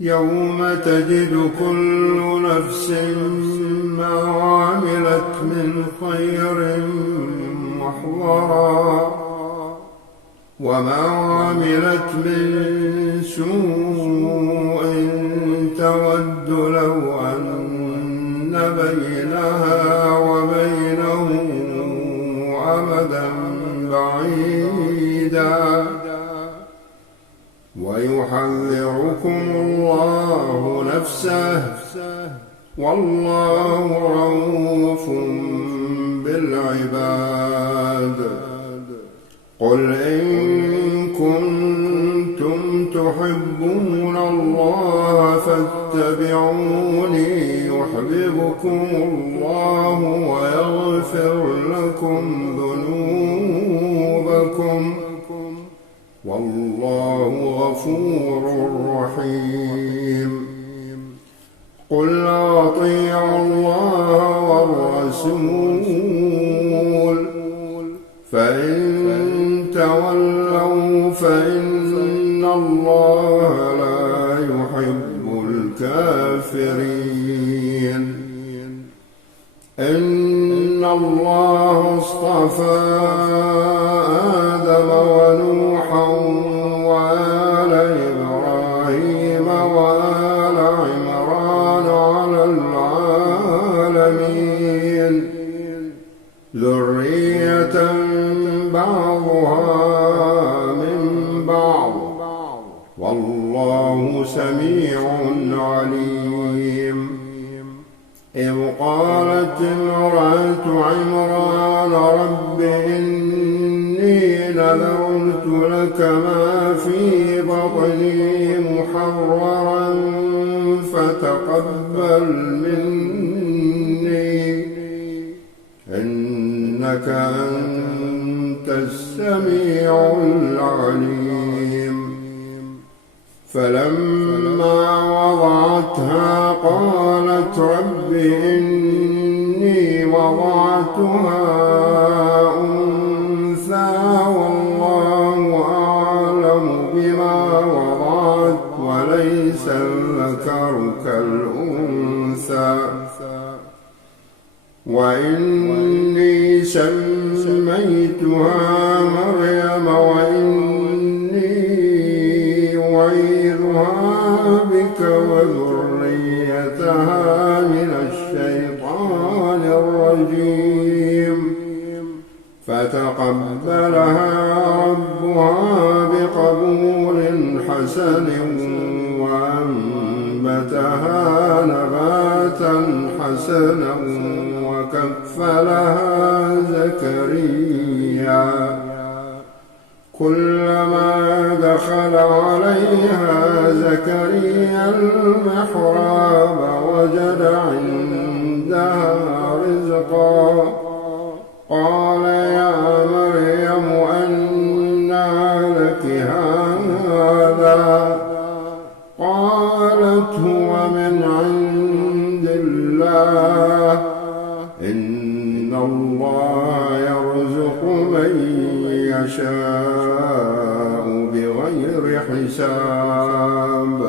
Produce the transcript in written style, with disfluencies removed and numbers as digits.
يوم تجد كل نفس ما عملت من خير محضرا وما عملت من سوء تود لو أن بينها وبينه أمدا بعيدا ويحذركم الله نفسه والله رؤوف بالعباد. قل إن كنتم تحبون الله فاتبعوني يحببكم الله ويغفر لكم ذنوبكم والله غفور رحيم. قل أطيعوا الله والرسول فإن تولوا فإن الله لا يحب الكافرين. إن الله اصطفى آدم ونوحا وآل إبراهيم وآل عمران على العالمين ذرية بعضها من بعض والله سميع عليم. إذ قالت امرأة عمران رب إني نذرت لك ما في بطني محررا فتقبل مني إنك أنت السميع العليم. فلما وضعتها قالت رب إني وضعتها أنثى والله أعلم بما وضعت وليس الذكر كالأنثى وإني سميتها مريم وإني أعيذها بك وذريتها من الشيطان الرجيم فتقبلها ربها بقبول حسن وأنبتها نباتا حسنا وكفلها زكريا كلما دخل عليها زكريا المحراب وجد عندها رزقا قال يا مريم أنى لك هذا قالت هو من عند الله إن الله يرزق من يشاء بغير حساب.